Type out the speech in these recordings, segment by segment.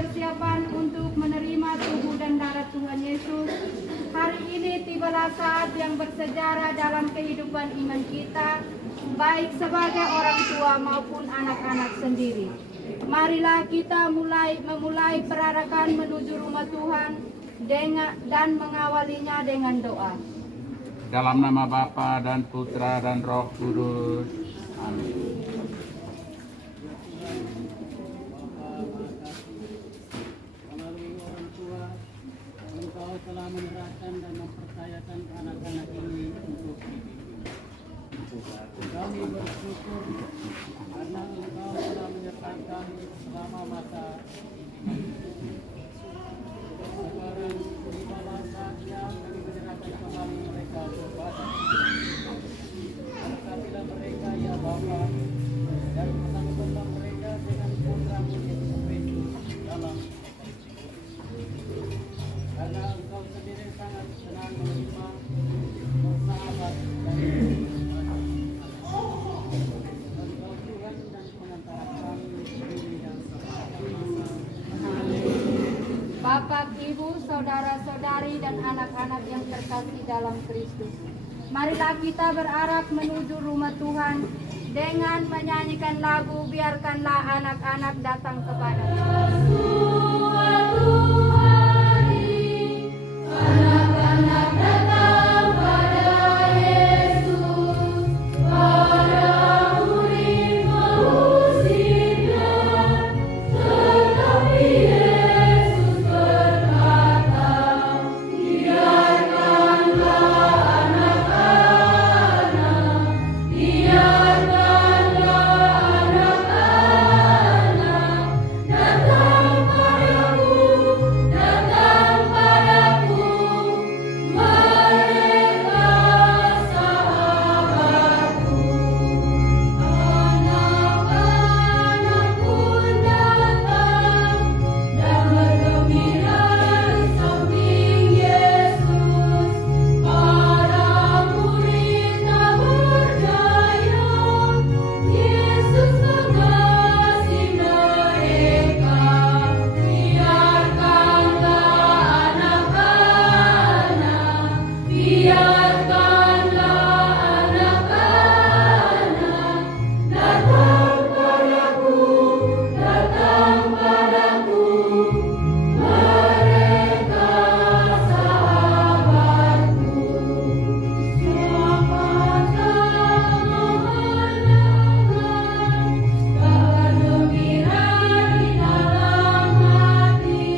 persiapan untuk menerima tubuh dan darah Tuhan Yesus. Hari ini tibalah saat yang bersejarah dalam kehidupan iman kita, baik sebagai orang tua maupun anak-anak sendiri. Marilah kita memulai perarakan menuju rumah Tuhan dan mengawalinya dengan doa. Dalam nama Bapa dan Putra dan Roh Kudus. Amin. Engkau telah menyerahkan dan mempercayakan anak-anak ini untuk dididik. Kami bersyukur karena Engkau telah menyertai kami selama masa ini. Sekarang tibalah saatnya kami menyerahkan kembali mereka kepada berkatilah mereka ya Bapa, dan pertemukanlah mereka dengan putra-Mu Yesus Kristus dalam karena Engkau sendiri sangat senang menerima bersahabat dan Engkau Tuhan dan pengantara kami sendiri dan semasa. Bapak, Ibu, saudara-saudari, dan anak-anak yang terkasih dalam Kristus, marilah kita berarah menuju rumah Tuhan dengan menyanyikan lagu Biarkanlah Anak-anak Datang kepada Anak-anak datang pada Yesus, para murid mengusirnya, tetapi Yesus berkata, biarkanlah anak-anak, biarkanlah anak-anak datang padaku, datang padaku, mereka sahabatku. Anak-anak pun datang dan bergembira di samping Yesus. Para murid tak berdaya, Yesus mengasihi mereka. Biarkanlah anak-anak, biarkanlah anak-anak datang padaku, datang padaku, mereka sahabatku. Selamatkan mendengar kabar gembira di dalam hati.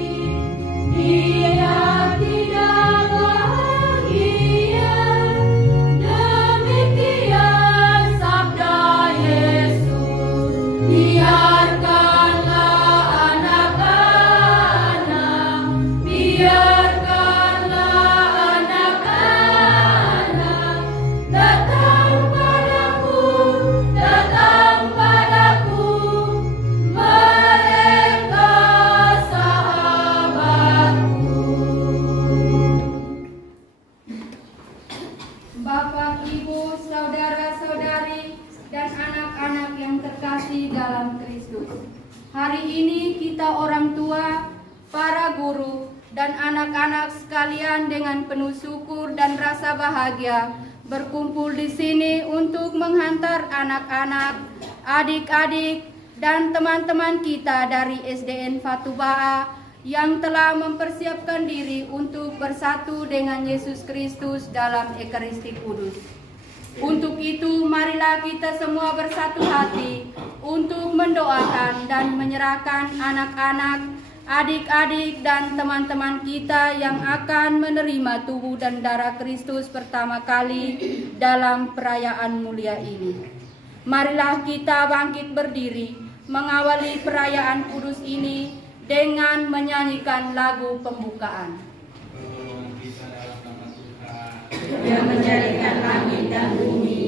Dia tidak bahagia, demikian sabda Yesus. Biarkanlah anak-anak, biarkanlah anak-anak datang padaku, datang padaku, mereka sahabatku. Bapak, Ibu, saudara-saudari, dan anak-anak yang terkasih dalam Kristus, hari ini kita orang tua, para guru, dan anak-anak sekalian dengan penuh syukur dan rasa bahagia berkumpul di sini untuk menghantar anak-anak, adik-adik, dan teman-teman kita dari SDN Fatubaa yang telah mempersiapkan diri untuk bersatu dengan Yesus Kristus dalam Ekaristi Kudus. Untuk itu, marilah kita semua bersatu hati untuk mendoakan dan menyerahkan anak-anak, adik-adik, dan teman-teman kita yang akan menerima tubuh dan darah Kristus pertama kali dalam perayaan mulia ini. Marilah kita bangkit berdiri mengawali perayaan kudus ini dengan menyanyikan lagu pembukaan. Yang menjadikan langit dan bumi.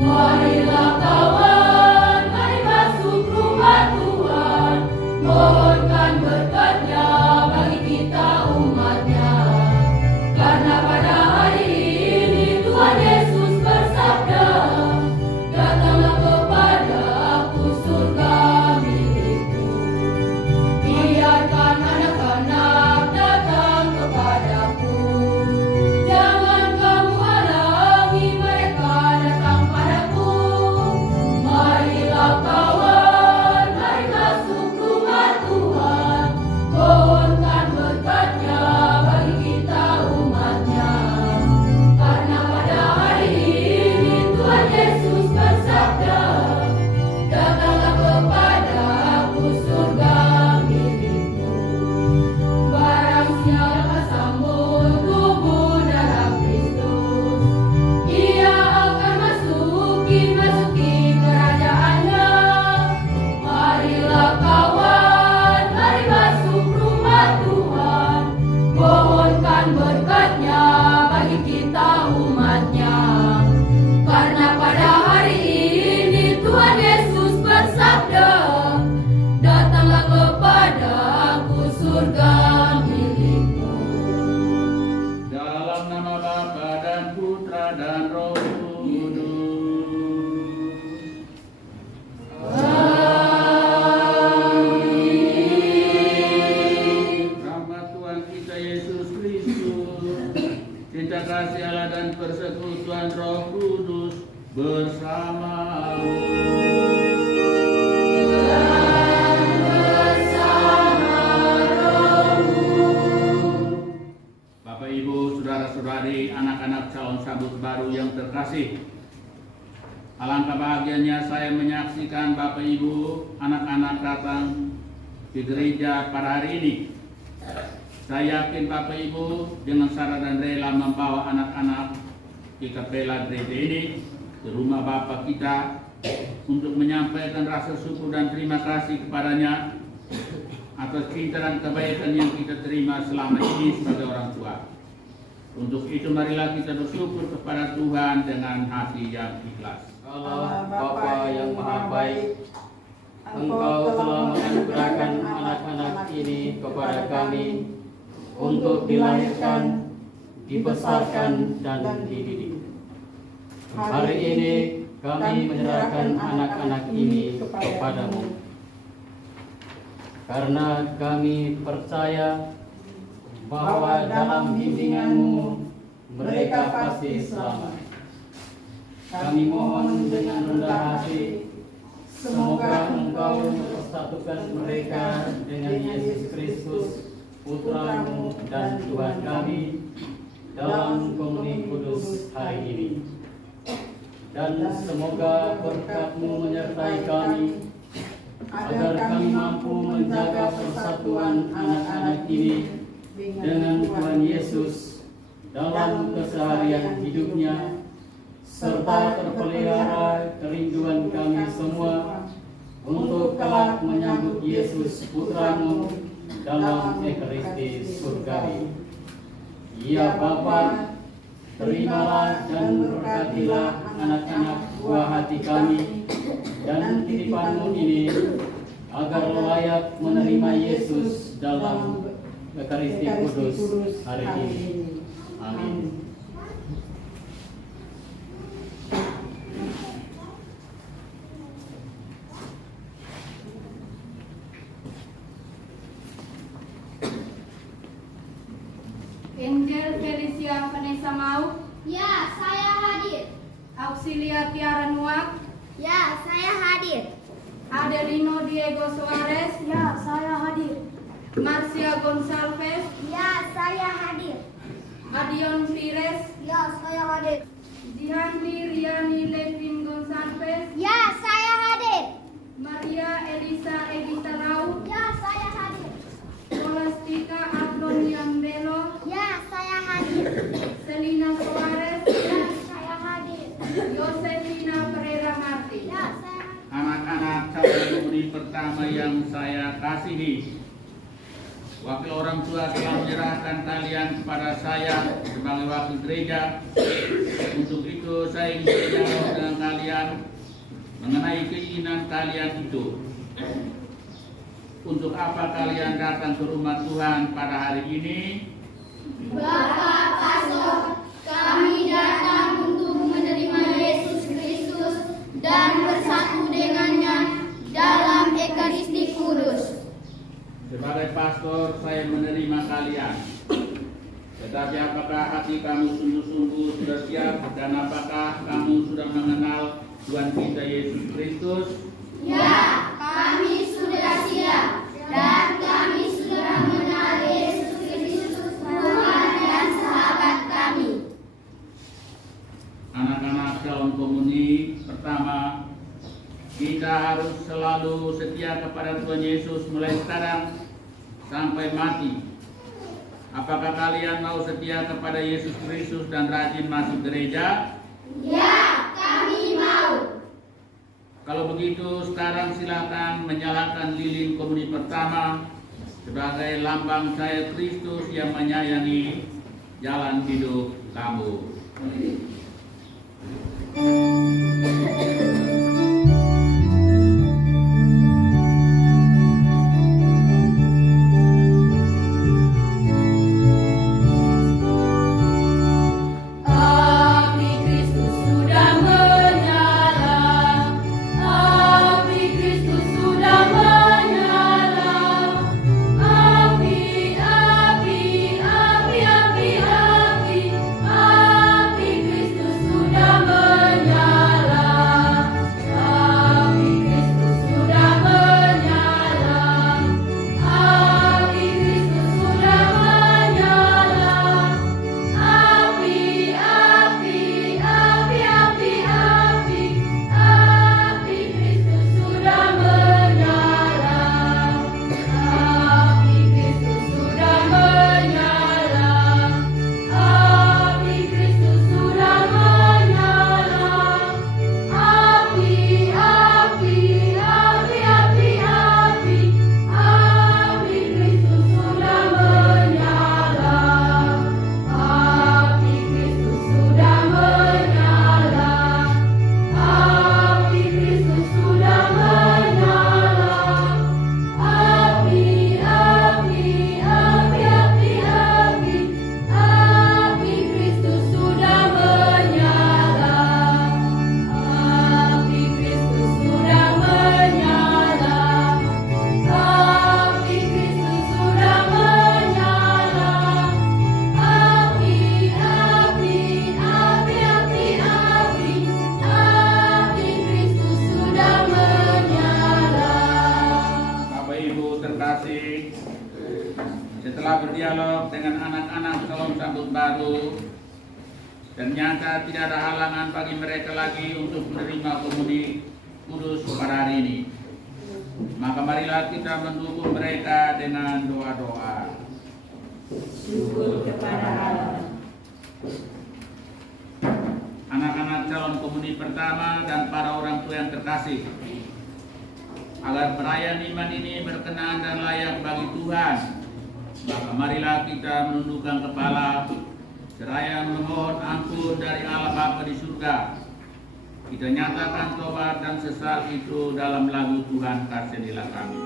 Marilah kawan, mari masuk rumah Tuhan, mohonkan berkat-Nya bagi kita kasih. Alangkah bahagianya saya menyaksikan Bapak Ibu, anak-anak datang di gereja pada hari ini. Saya yakin Bapak Ibu dengan sadar dan rela membawa anak-anak di kapela gereja ini ke rumah Bapak kita untuk menyampaikan rasa syukur dan terima kasih kepadanya atas cinta dan kebaikan yang kita terima selama ini sebagai orang tua. Untuk itu marilah kita bersyukur kepada Tuhan dengan hati yang ikhlas. Allah Bapa yang Maha Baik, Engkau telah menganugerahkan anak-anak ini kepada kami untuk dilahirkan, dibesarkan, dan dididik. Hari ini kami menyerahkan anak-anak ini kepadamu, karena kami percaya bahwa dalam bimbinganmu mereka pasti selamat. Kami mohon dengan rendah hati, semoga Engkau mempersatukan mereka dengan Yesus Kristus, Putra-Mu dan Tuhan kami, dalam komuni kudus hari ini. Dan semoga berkat-Mu menyertai kami, agar kami mampu menjaga persatuan anak-anak ini dengan Tuhan Yesus dalam keseharian hidupnya, serta terpelihara kerinduan kami semua untuk kelak menyambut Yesus Putra-Mu dalam Ekaristi surgawi. Ya Bapa, terimalah dan berkatilah anak-anak buah hati kami dan titipan-Mu ini, agar layak menerima Yesus dalam Ekaristi kudus hari ini. Amin. Angel Felicia Vanessa Mau, Ya, saya hadir. Auxilia Tiara Nuak, Ya, saya hadir. Adelino Diego Suarez, Ya, saya hadir. Marcia Gonçalves, Ya, saya hadir. Adion Pires, Ya, saya hadir. Zihandri Riani Levin Gonçalves, Ya, saya hadir. Maria Elisa Egita Rau, Ya, saya hadir. Scholastica Adlon Yambelo, Ya, saya hadir. Selina Suarez, Ya, saya hadir. Yosefina Pereira Marti. Ya, saya hadir. Anak-anak calon komuni pertama yang saya kasihi, wakil orang tua telah menyerahkan kalian kepada saya sebagai wakil gereja. Untuk itu saya ingin berdialog dengan kalian mengenai keinginan kalian itu. Untuk apa kalian datang ke rumah Tuhan pada hari ini? Bapak Pastor, kami datang untuk menerima Yesus Kristus dan bersatu dengannya dalam Ekaristi Kudus. Sebagai pastor saya menerima kalian. Tetapi apakah hati kamu sungguh-sungguh sudah siap, dan apakah kamu sudah mengenal Tuhan kita Yesus Kristus? Ya, kami sudah siap dan kami sudah mengenal Yesus Kristus, Tuhan dan sahabat kami. Anak-anak calon komuni pertama, kita harus selalu setia kepada Tuhan Yesus mulai sekarang sampai mati. Apakah kalian mau setia kepada Yesus Kristus dan rajin masuk gereja? Ya, kami mau. Kalau begitu sekarang silakan menyalakan lilin komuni pertama sebagai lambang saya Kristus yang menyayangi jalan hidup kamu. Api Kristus sudah menyala, api Kristus sudah menyala, api, api, api, api, api, api Kristus kita berdialog dengan anak-anak calon sambut baru. Ternyata tidak ada halangan bagi mereka lagi untuk menerima komuni kudus pada hari ini. Maka marilah kita mendukung mereka dengan doa-doa. Syukur kepada Allah. Anak-anak calon komuni pertama dan para orang tua yang terkasih, agar perayaan iman ini berkenan dan layak bagi Tuhan, maka marilah kita menundukkan kepala seraya memohon ampun dari Allah Bapa di surga. Kita nyatakan tobat dan sesal itu dalam lagu Tuhan Kasihanilah Kami.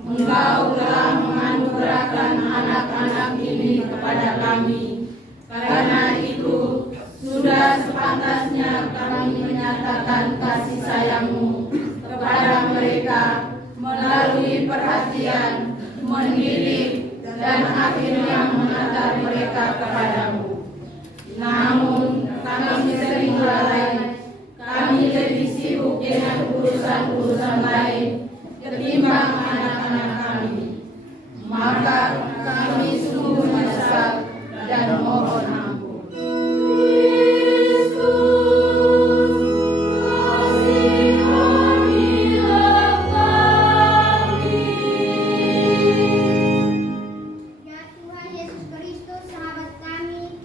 Engkau telah menganugerahkan anak-anak ini kepada kami. Karena itu, sudah sepantasnya kami menyatakan kasih sayang-Mu kepada mereka melalui perhatian, mendidik, dan akhirnya mengantar mereka kepadamu. Namun, kami sering lalai, kami lebih sibuk dengan urusan-urusan lain ketimbang anak-anak kami. Maka kami sungguh menyesal dan mohon ampun. Ya Tuhan Yesus Kristus, sahabat kami,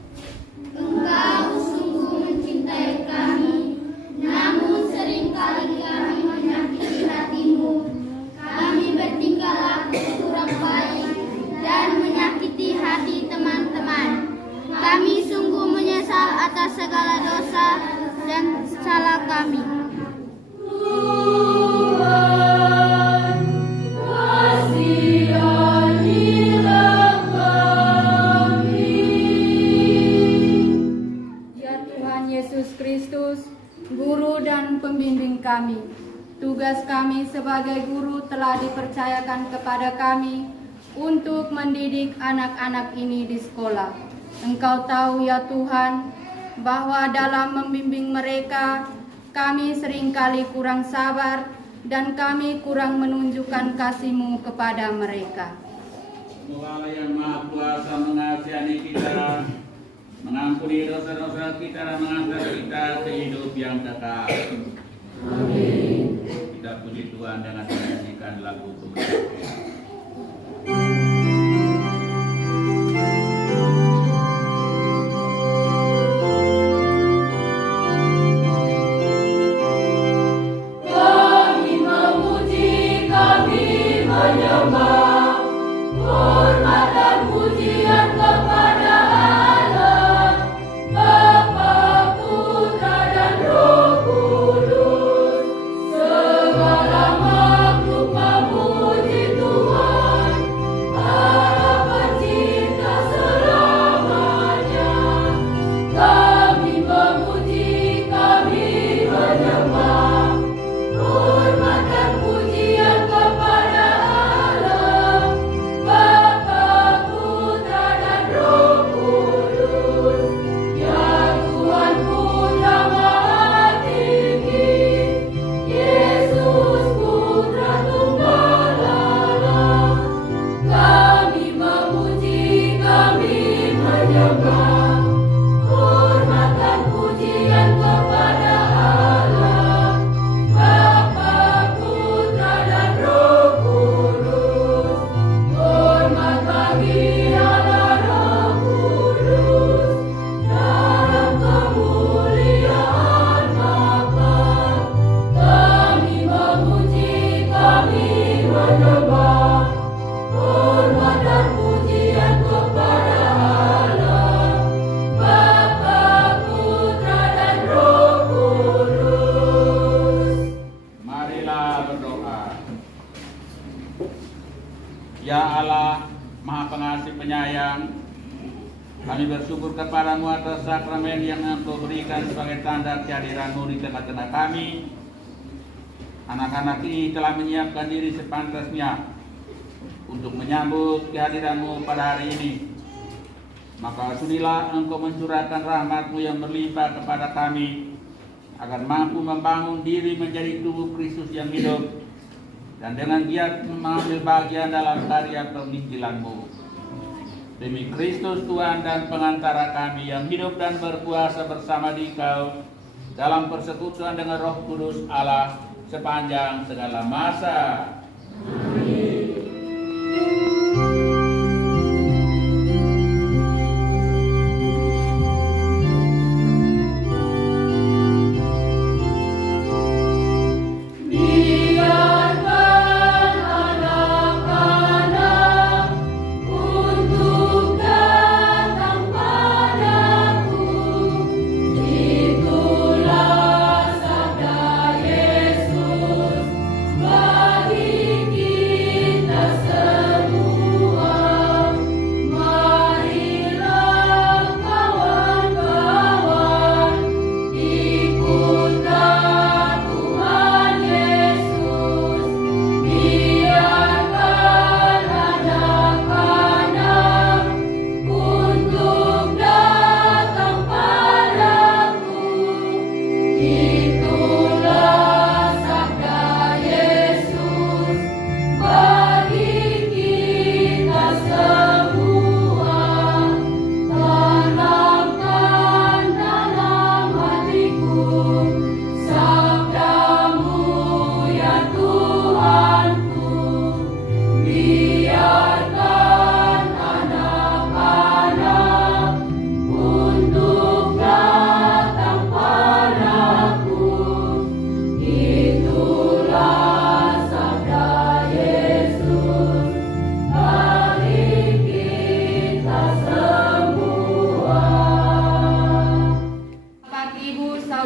Engkau sungguh mencintai kami, namun seringkali kami menyakiti hati-Mu. Kami bertingkah laku kurang baik dan menyakiti hati teman-teman. Kami sungguh menyesal atas segala dosa dan salah kami. Ya Tuhan Yesus Kristus, Guru dan Pembimbing kami, tugas kami sebagai guru telah dipercayakan kepada kami untuk mendidik anak-anak ini di sekolah. Engkau tahu ya Tuhan, bahwa dalam membimbing mereka, kami seringkali kurang sabar dan kami kurang menunjukkan kasih-Mu kepada mereka. Semoga Allah yang Maha Kuasa mengasihani kita, mengampuni dosa-dosa kita dan mengantar kita ke hidup yang kekal. Amin. Kita puji Tuhan dengan menyanyikan lagu kemuliaan. Kami bersyukur kepadamu atas sakramen yang Engkau berikan sebagai tanda kehadiran-Mu di tengah-tengah kami. Anak-anak ini telah menyiapkan diri sepantasnya untuk menyambut kehadiran-Mu pada hari ini. Maka sudilah Engkau mencurahkan rahmat-Mu yang berlimpah kepada kami, agar mampu membangun diri menjadi tubuh Kristus yang hidup, dan dengan giat mengambil bagian dalam karya penginjilan-Mu. Demi Kristus Tuhan dan pengantara kami yang hidup dan berkuasa bersama Dikau dalam persekutuan dengan Roh Kudus Allah sepanjang segala masa. Amin.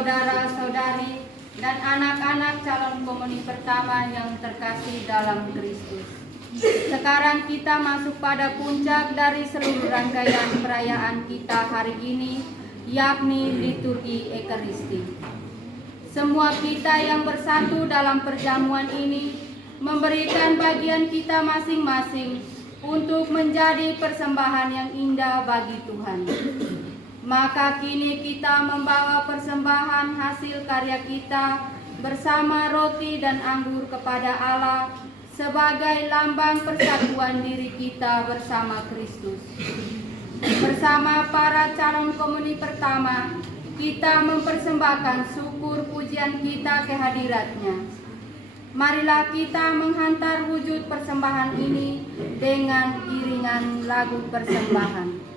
saudara-saudari, dan anak-anak calon komuni pertama yang terkasih dalam Kristus. Sekarang kita masuk pada puncak dari seluruh rangkaian perayaan kita hari ini, yakni liturgi Ekaristi. Semua kita yang bersatu dalam perjamuan ini memberikan bagian kita masing-masing untuk menjadi persembahan yang indah bagi Tuhan. Maka kini kita membawa persembahan hasil karya kita bersama roti dan anggur kepada Allah sebagai lambang persatuan diri kita bersama Kristus. Bersama para calon komuni pertama, kita mempersembahkan syukur pujian kita kehadiratnya. Marilah kita menghantar wujud persembahan ini dengan iringan lagu persembahan.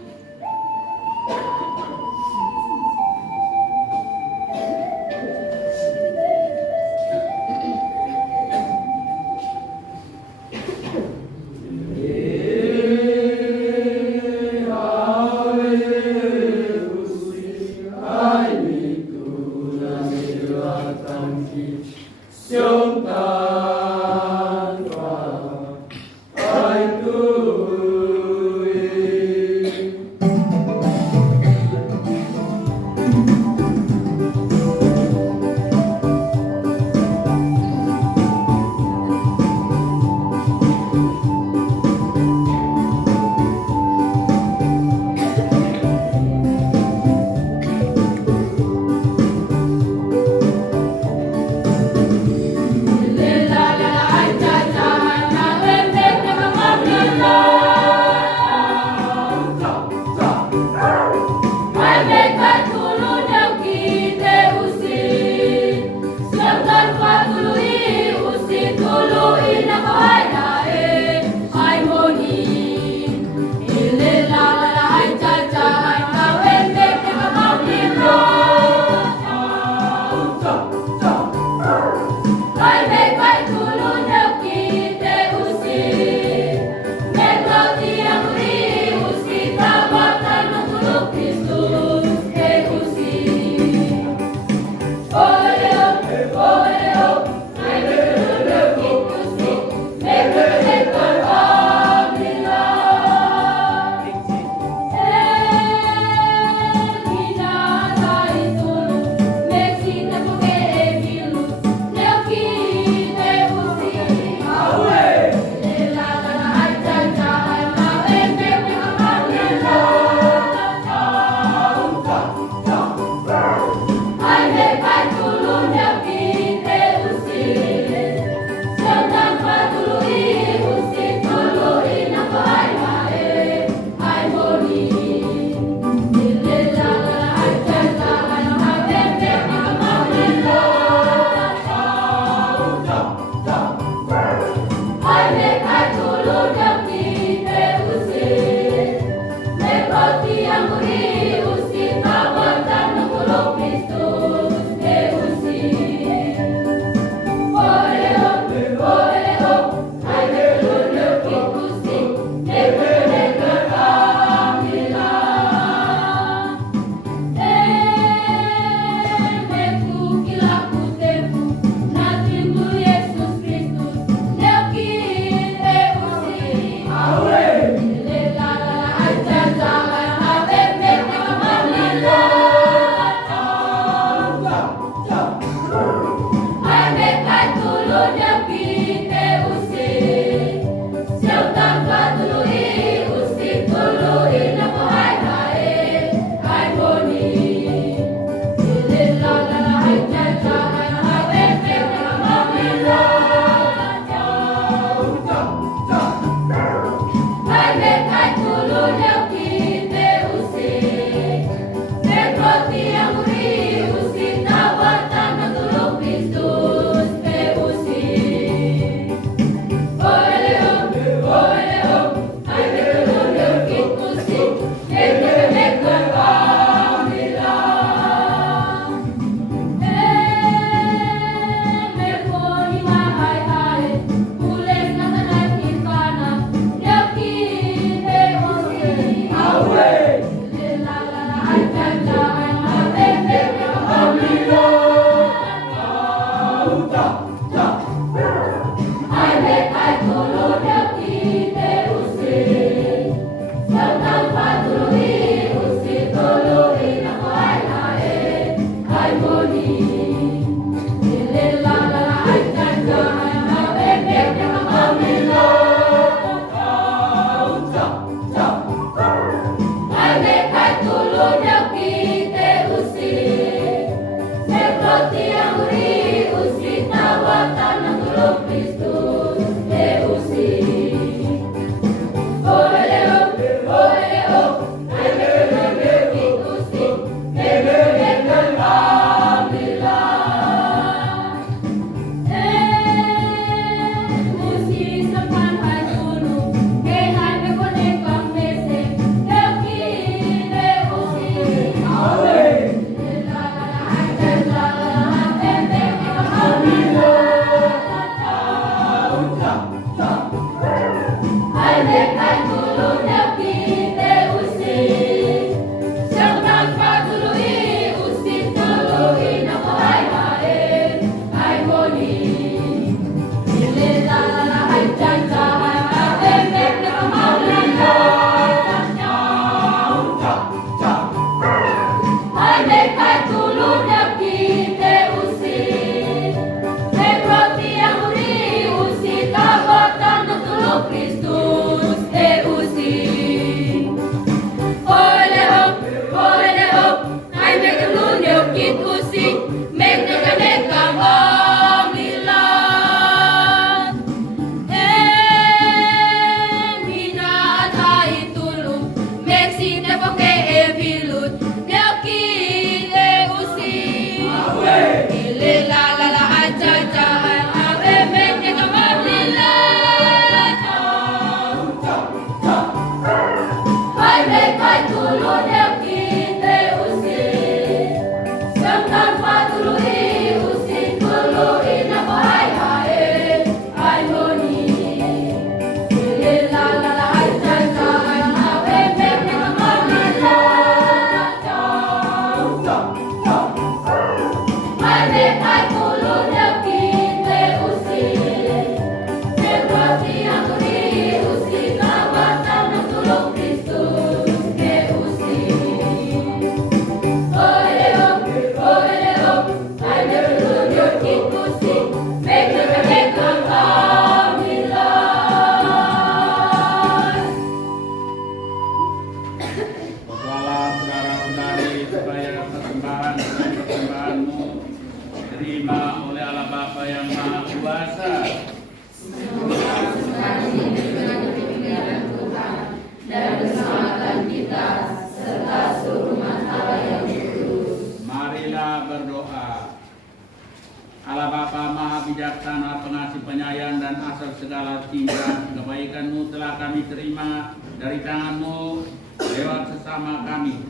bijaksana, pengasih penyayang dan asal segala cinta, kebaikan-Mu telah kami terima dari tangan-Mu lewat sesama kami,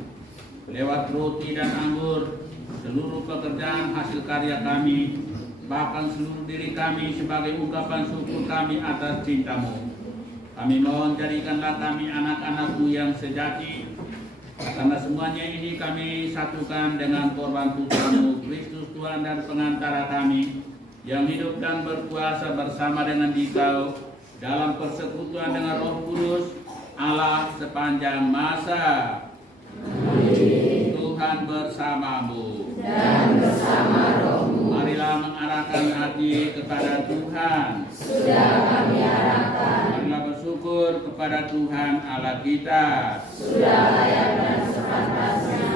lewat roti dan anggur, seluruh pekerjaan hasil karya kami, bahkan seluruh diri kami sebagai ungkapan syukur kami atas cinta-Mu. Kami mohon jadikanlah kami anak-anak-Mu yang sejati, karena semuanya ini kami satukan dengan korban putra-Mu, Kristus Tuhan dan pengantara kami, yang hidup dan berkuasa bersama dengan Dikau dalam persekutuan dengan Roh Kudus, Allah sepanjang masa. Amin. Tuhan bersamamu dan bersama rohmu. Marilah mengarahkan hati kepada Tuhan. Sudah kami arahkan. Marilah bersyukur syukur kepada Tuhan Allah kita. Sudah layak dan sepantasnya.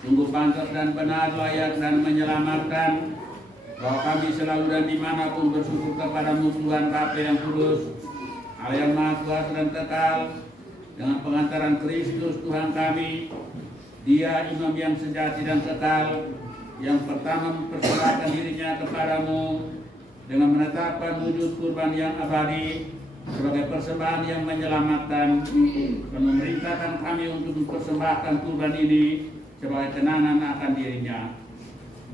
Sungguh pantas dan benar, layak dan menyelamatkan, bahwa kami selalu dan dimanapun bersyukur kepadamu Tuhan Bapa yang kudus, Allah yang maha kuasa dan kekal, dengan pengantaran Kristus Tuhan kami. Dia imam yang sejati dan kekal, yang pertama mempersembahkan dirinya kepadamu dengan menetapkan wujud kurban yang abadi sebagai persembahan yang menyelamatkan, dan memerintahkan kami untuk mempersembahkan kurban ini sebagai kenangan akan dirinya.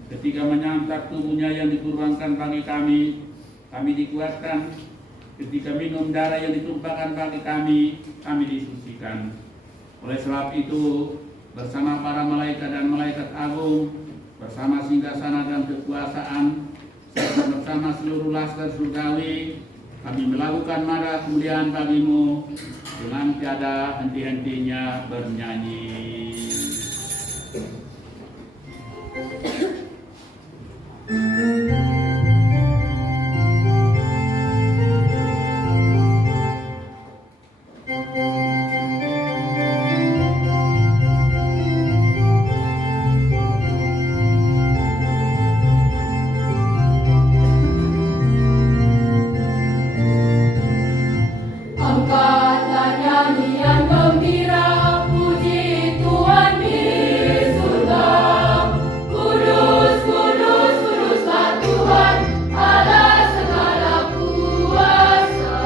Ketika menyantap tubuhnya yang dikurbankan bagi kami dikuatkan. Ketika minum darah yang ditumpahkan bagi kami disucikan. Oleh sebab itu, bersama para malaikat dan malaikat agung, bersama singgasana dan kekuasaan, serta bersama seluruh laskar surgawi, kami melakukan mara kemuliaan bagimu dengan tiada henti-hentinya bernyanyi. Angkatlah nyanyian gembira, puji Tuhan di surga. Kudus, kudus, kuduslah Tuhan, Allah segala kuasa.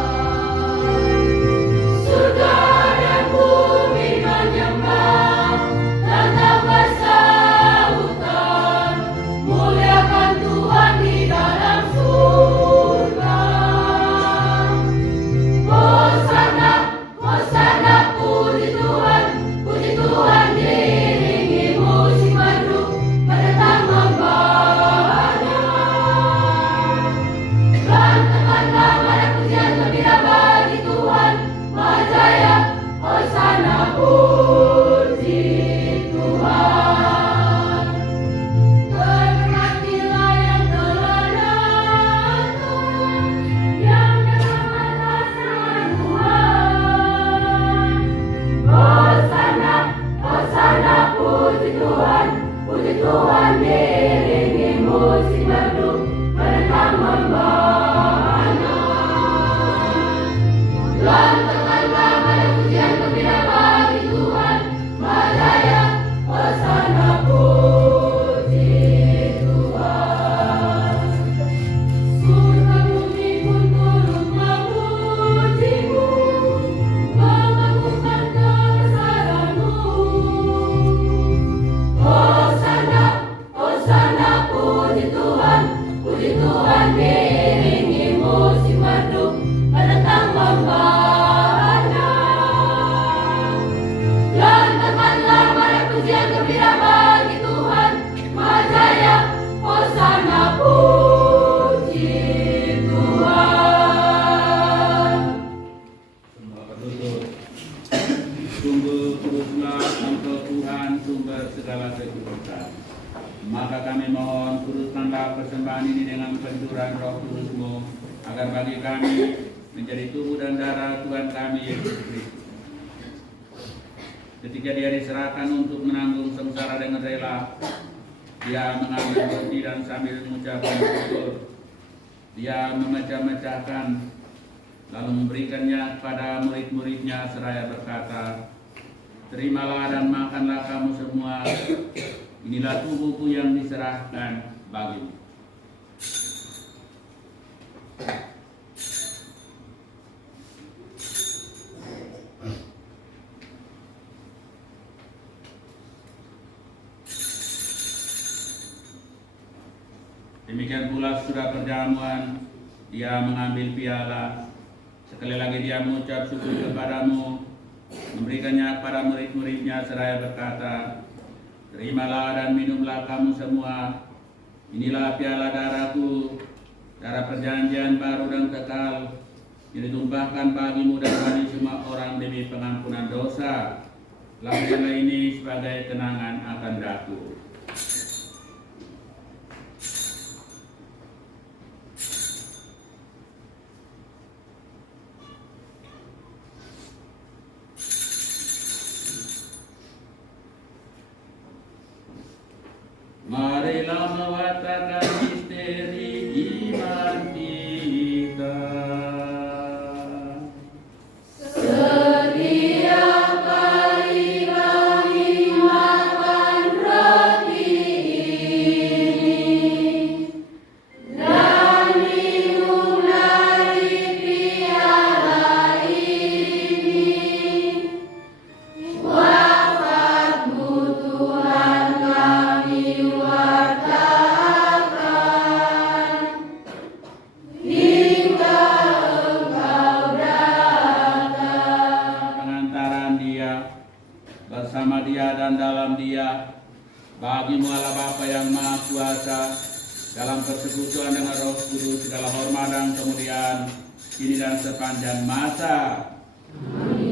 Surga dan bumi menyembah, lantang bersahutan, muliakan Tuhan di dalam surga. Hosana, Hosana, puji Tuhan diiringi musik merdu menentang hamba-Nya. Lantangkanlah pada pujian gembira bagi Tuhan Maha Jaya. Hosana, puji Tuhan. Berkatilah yang telah datang, yang dapat rasa Tuhan. Hosana, Hosana, puji Tuhan diiringi musik merdu menentang hamba-Nya. Lantangkanlah pada pujian gembira bagi Tuhan Maha Jaya. Hosana, puji Tuhan. Surga bumi pun turut memuji-Mu, mengagungkan kebesaran-Mu. Hosana, Hosana, puji Tuhan diiringi musik merdu menentang hamba-Nya. Lantangkanlah pada pujian gembira bagi Tuhan Maha Jaya. Hosana, puji Tuhan. Semua berlutut. Sungguh kuduslah Engkau Tuhan, sumber segala kehidupan. Maka kami mohon, kuduskanlah persembahan ini dengan pencurahan Roh Kudus-Mu, agar bagi kami menjadi tubuh dan darah Tuhan kami Yesus Kristus. Ketika Dia diserahkan untuk menanggung sengsara dengan rela, Dia mengambil roti dan sambil mengucapkan syukur, Dia memecah-mecahkan, lalu memberikannya kepada murid-muridnya seraya berkata, "Terimalah dan makanlah kamu semua, inilah tubuhku yang diserahkan bagimu." Demikian pula sudah perjamuan, Dia mengambil piala. Sekali lagi Dia mengucap syukur kepadamu, memberikannya kepada murid-muridnya seraya berkata, "Terimalah dan minumlah kamu semua, inilah piala darahku, darah perjanjian baru dan kekal, yang ditumpahkan bagimu dan bagi semua orang demi pengampunan dosa. Lakukanlah ini sebagai kenangan akan aku." menyatakan misteri iman kita. Setiap kali kami makan roti ini dan minum dari piala ini, wafat-Mu Tuhan kami wartakan hingga Engkau datang. Pengantaran Dia, bersama Dia dan dalam Dia, bagi-Mu Allah Bapa yang Maha Kuasa, dalam persekutuan dengan Roh Kudus, segala hormat dan kemuliaan kini dan sepanjang masa.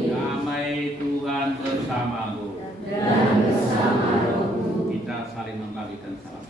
Damai Tuhan bersamamu. Dan bersama Roh-Mu. Kita saling membagikan salam.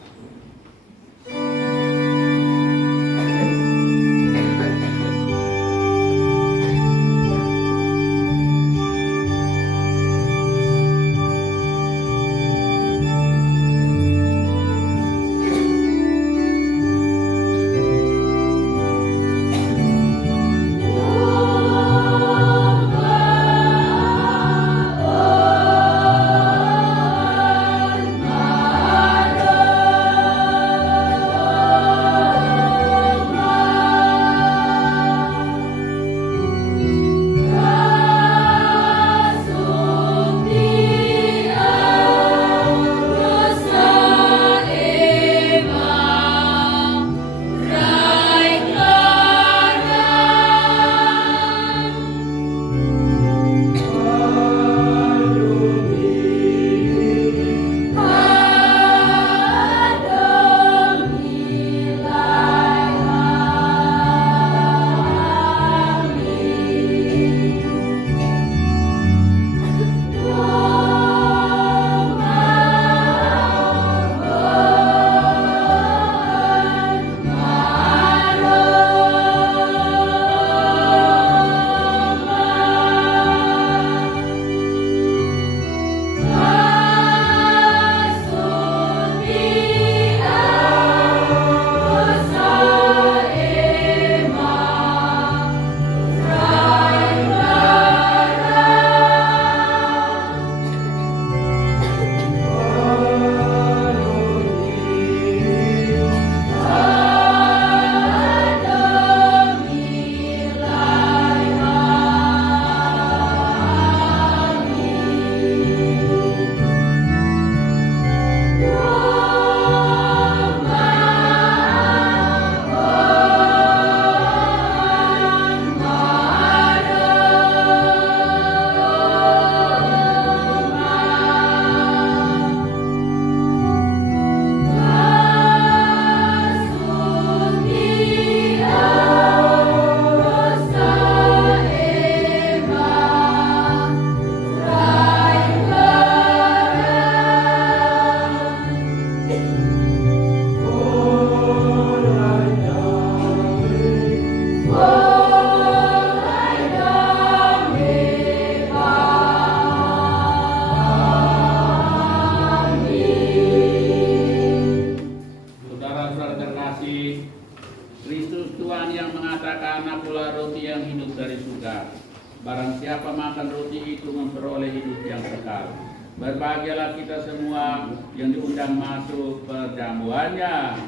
Barang siapa makan roti itu memperoleh hidup yang kekal. Berbahagialah kita semua yang diundang masuk perjamuannya.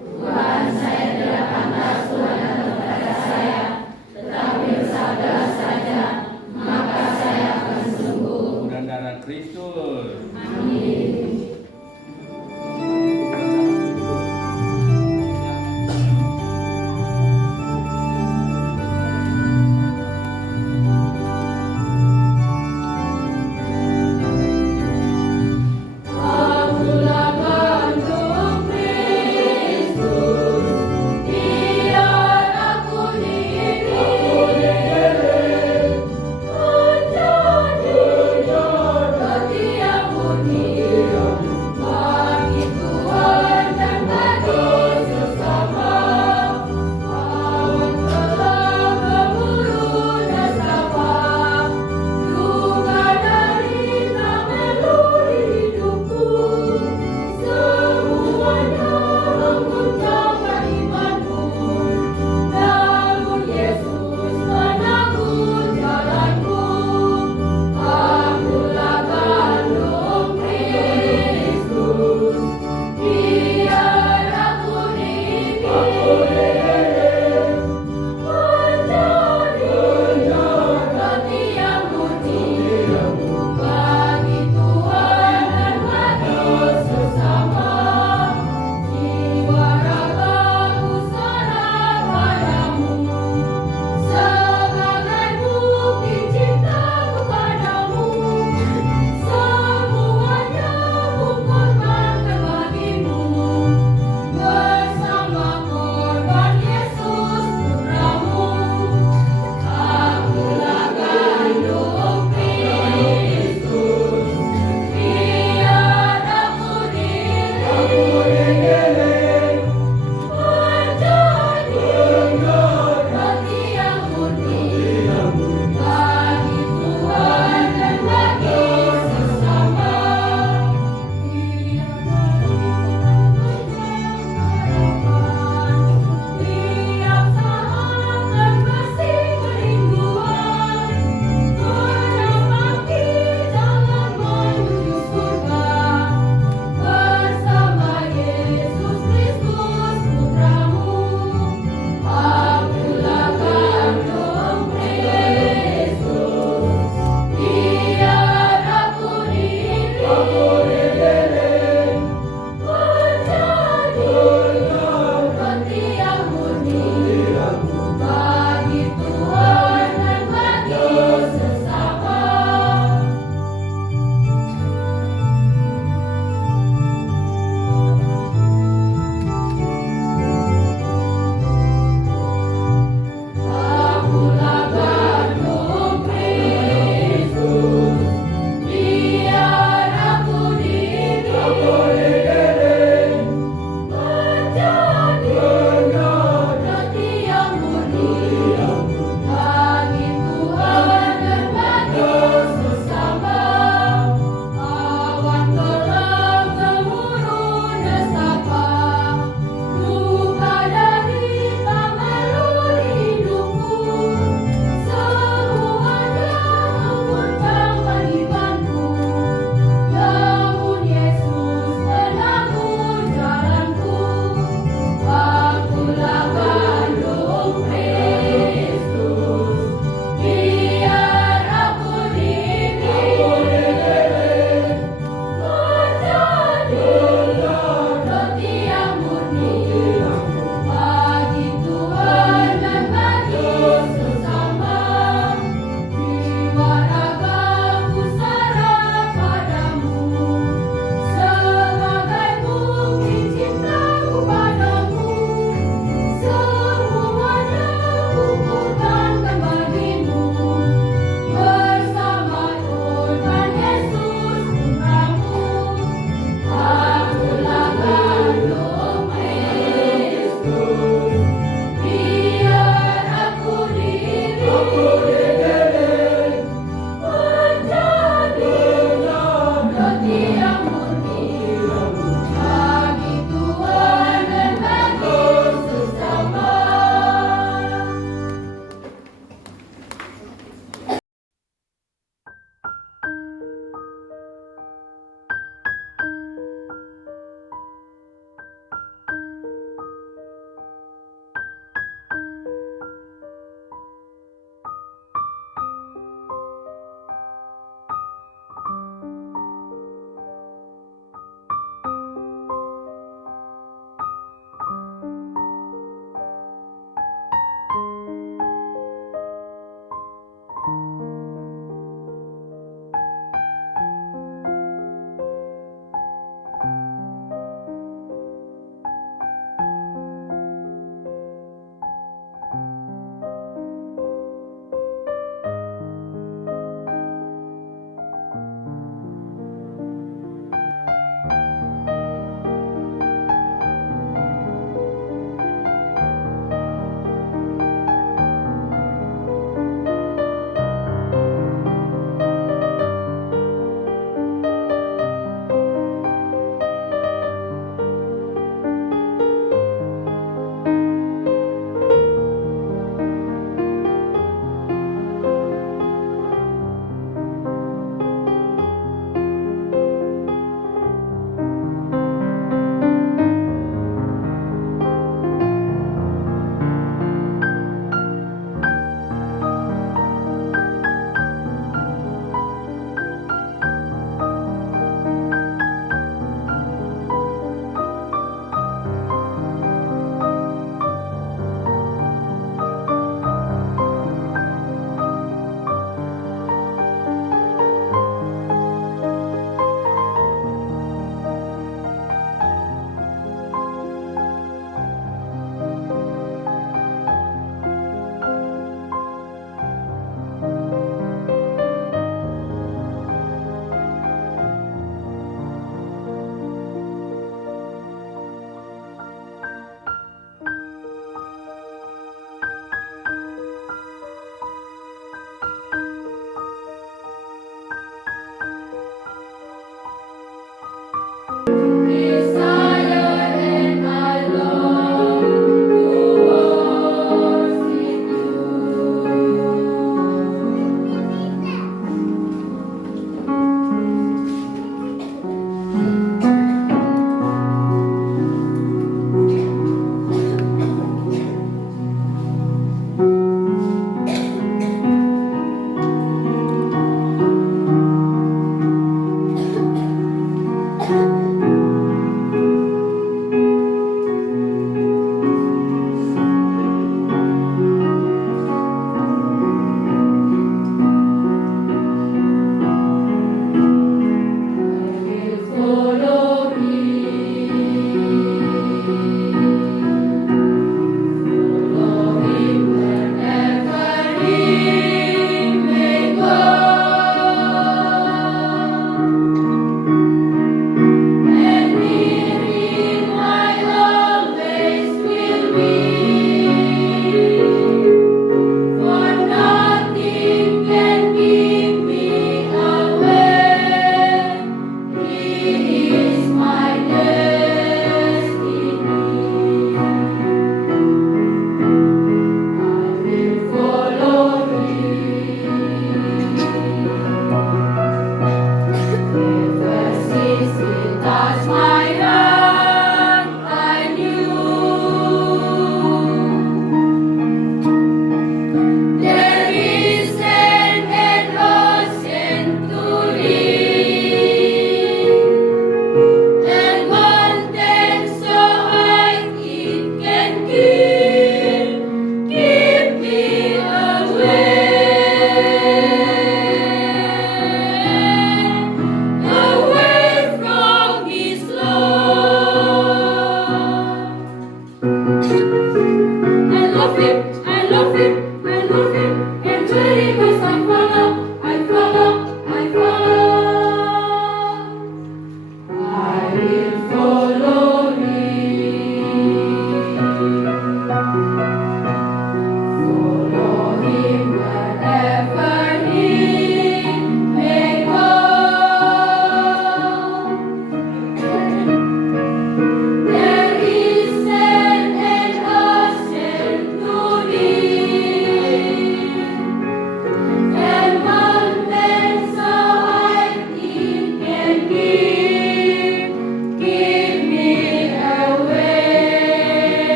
Tuhan, saya tidak akan bersuara kepada saya, tetapi bersabda saja, maka saya akan sembuh. Dan darah Kristus. Amin. Roti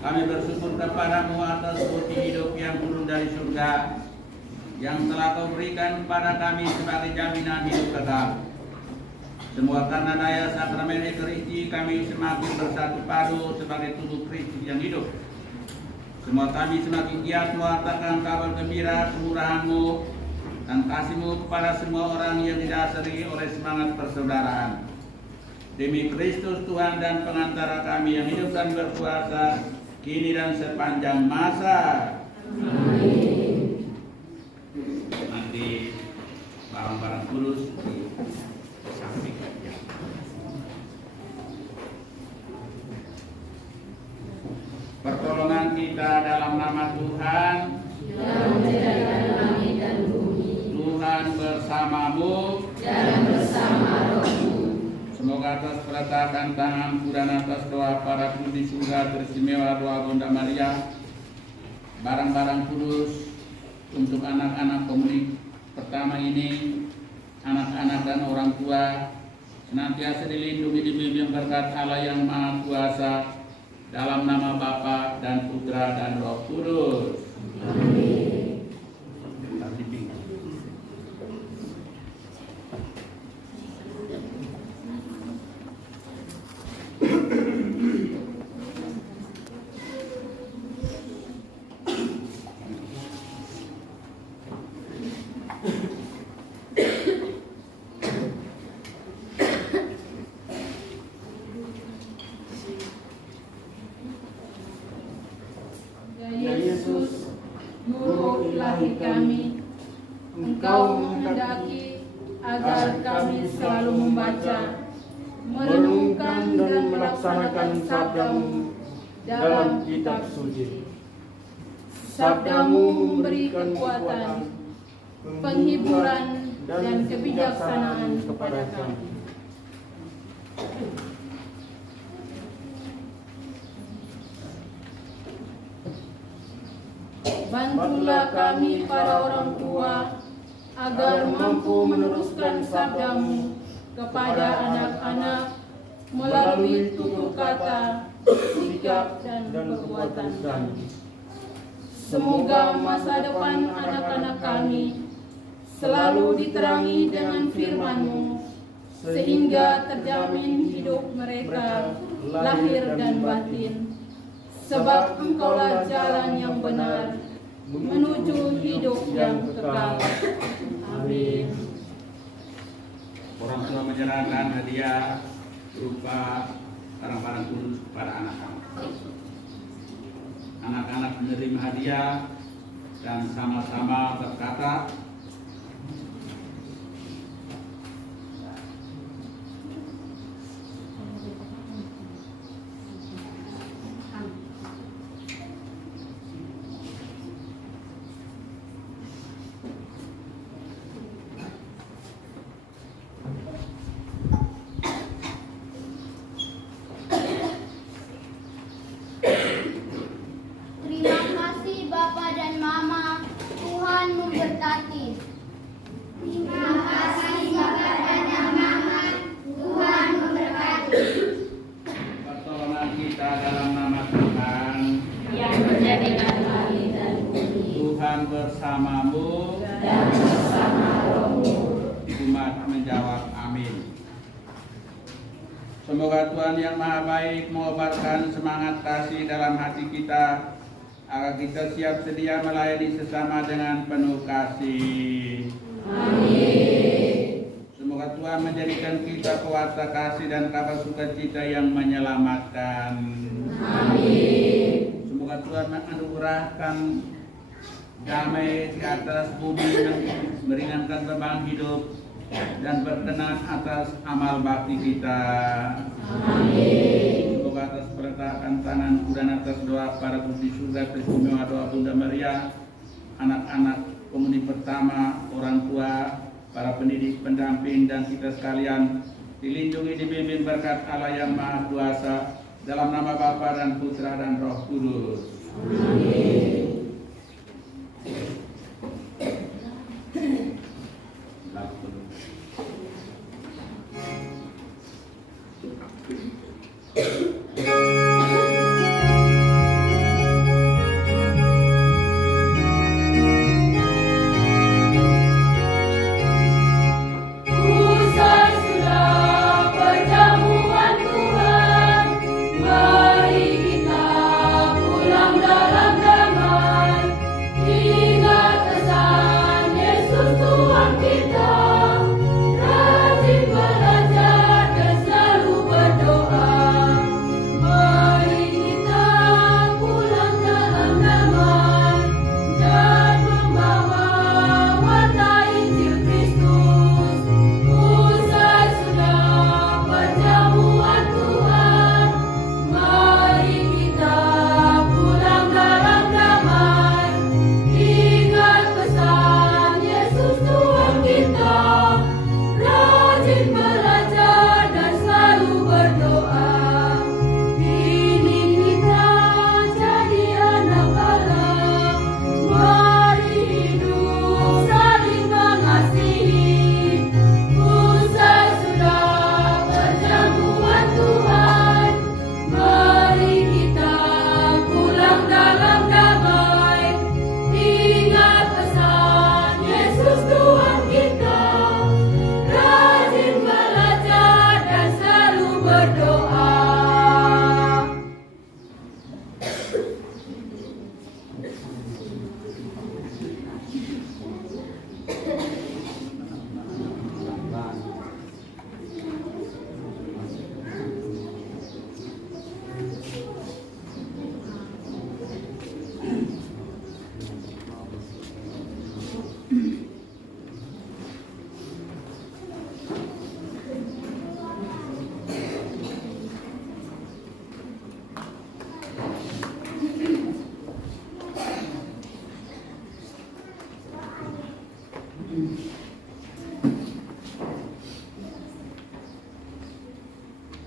Kami bersyukur kepadamu atas bukti hidup yang turun dari surga, yang telah kau berikan kepada kami sebagai jaminan hidup kekal. Semua karena daya sakramen Ekaristi kami semakin bersatu padu sebagai tubuh Kristus yang hidup. Semua kami semakin giat mengatakan kabar gembira kemurahan-Mu dan kasih-Mu kepada semua orang yang didasari oleh semangat persaudaraan. Demi Kristus Tuhan dan pengantara kami yang hidup dan berkuasa kini dan sepanjang masa. Amin. Nanti barang-barang kudus disampaikan. Pertolongan kita dalam nama Tuhan Yang menjadikan langit dan bumi, Tuhan bersamamu dan bersama rohmu. Semoga atas peletakan tanganku dan atas doa para kudus di surga teristimewa doa Bunda Maria, barang-barang kudus untuk anak-anak komunik pertama ini, anak-anak dan orang tua, senantiasa dilindungi di bimbing berkat Allah yang Maha Kuasa, dalam nama Bapa dan Putra dan Roh Kudus. Amin. Ya Yesus, Guru ilahi kami, Engkau menghendaki agar kami selalu membaca, merenungkan dan melaksanakan sabda-Mu dalam kitab suci. Sabda-Mu memberi kekuatan, penghiburan, dan kebijaksanaan kepada kami. Bantulah kami para orang tua agar mampu meneruskan kepada anak-anak melalui tutur kata, sikap, dan perbuatan kami. Semoga masa depan anak-anak kami selalu diterangi dengan firman-Mu, sehingga terjamin hidup mereka lahir dan batin. Sebab Engkaulah jalan yang benar menuju hidup yang kekal. Amin. Orang tua menyerahkan hadiah berupa barang-barang khusus kepada anak-anak. Anak-anak menerima hadiah dan sama-sama berkata, Terima kasih Bapak dan Mama, Tuhan memberkati. Terima kasih Bapak dan Mama, Tuhan memberkati. pertolongan kita dalam nama Tuhan, Yang menjadikan langit dan bumi Tuhan bersamamu, dan bersama rohmu. umat menjawab amin. Semoga Tuhan yang Maha Baik mengobarkan semangat kasih dalam hati kita, agar kita siap sedia melayani sesama dengan penuh kasih. Amin. Semoga Tuhan menjadikan kita pewarta kasih dan kabar sukacita yang menyelamatkan. Amin. Semoga Tuhan menganugerahkan damai di atas bumi yang meringankan beban hidup dan berkenan atas amal bakti kita. Amin. Semoga atas perletakan tanganku dan atas doa para guru di surga, teristimewa doa Bunda Maria, anak-anak penghuni pertama, orang tua, para pendidik, pendamping, dan kita sekalian dilindungi, dibimbing berkat Allah yang Maha Kuasa, dalam nama Bapa dan Putra dan Roh Kudus. Amin. Usai sudah perjamuan Tuhan, mari kita pulang dalam damai. Ingat pesan Yesus Tuhan kita, rajin belajar dan selalu berdoa. Mari kita pulang dalam damai dan membawa warna Injil Kristus. Usai sudah perjamuan Tuhan, mari kita pulang dalam damai. Ingat pesan Yesus Tuhan kita, rajin belajar dan selalu berdoa. Kini kita jadi anak Allah, mari hidup saling mengasihi. Usai sudah perjamuan Tuhan, mari kita pulang dalam damai. Ingat pesan Yesus Tuhan kita, rajin belajar dan selalu berdoa.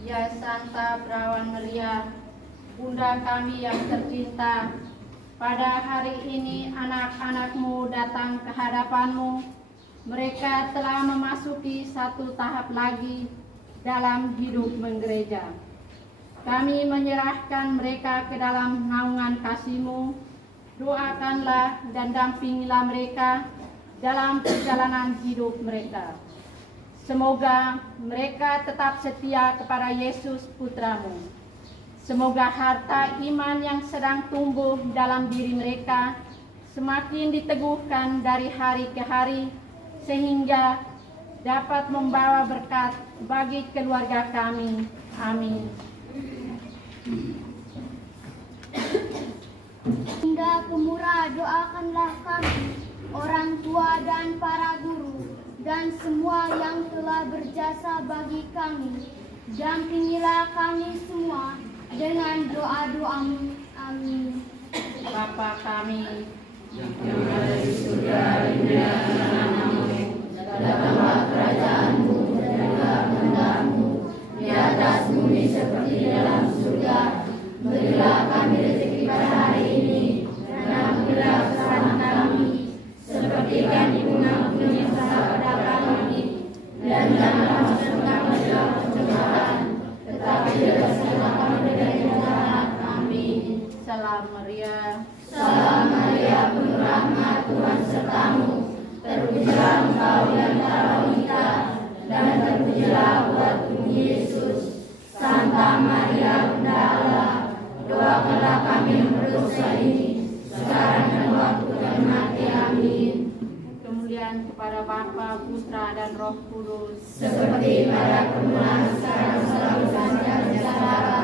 Ya Santa Perawan Melia, Bunda kami yang tercinta, pada hari ini anak-anakmu datang ke hadapanmu. Mereka telah memasuki memasuki satu tahap lagi dalam hidup menggereja. Kami menyerahkan mereka ke dalam naungan kasih-Mu. Doakanlah dan dampingilah mereka dalam perjalanan hidup mereka. Semoga mereka tetap setia kepada Yesus Putra-Mu. Semoga harta iman yang sedang tumbuh dalam diri mereka semakin diteguhkan dari hari ke hari, sehingga dapat membawa berkat bagi keluarga kami. Amin. Hingga Pemurah, doakanlah kami, orang tua dan para guru, dan semua yang telah berjasa bagi kami. Dampingilah kami semua dengan doa-doa-Mu. Amin. Bapa kami yang ada di surga, dimuliakanlah namamu, datanglah kerajaan-Mu, jadilah kehendak-Mu di atas bumi seperti di dalam surga. Berilah kami rezeki pada hari ini, dan ampunilah kesalahan kami, seperti kami mengampuni yang salah pada kami, dan janganlah masukkan kami dalam pencobaan, tetapi bebaskanlah kami dari yang jahat. Amin. Salam Maria, Salam Maria, penuh rahmat, Tuhan sertamu. Terpujilah engkau di antara wanita, dan terpujilah buah tubuh Yesus. Santa Maria, Bunda Allah, doakanlah kami yang berdosa ini, sekarang dan waktu kami mati. Amin. kemuliaan kepada Bapa, Putra, dan Roh Kudus. Seperti pada permulaan, sekarang, selalu, dan sekarang.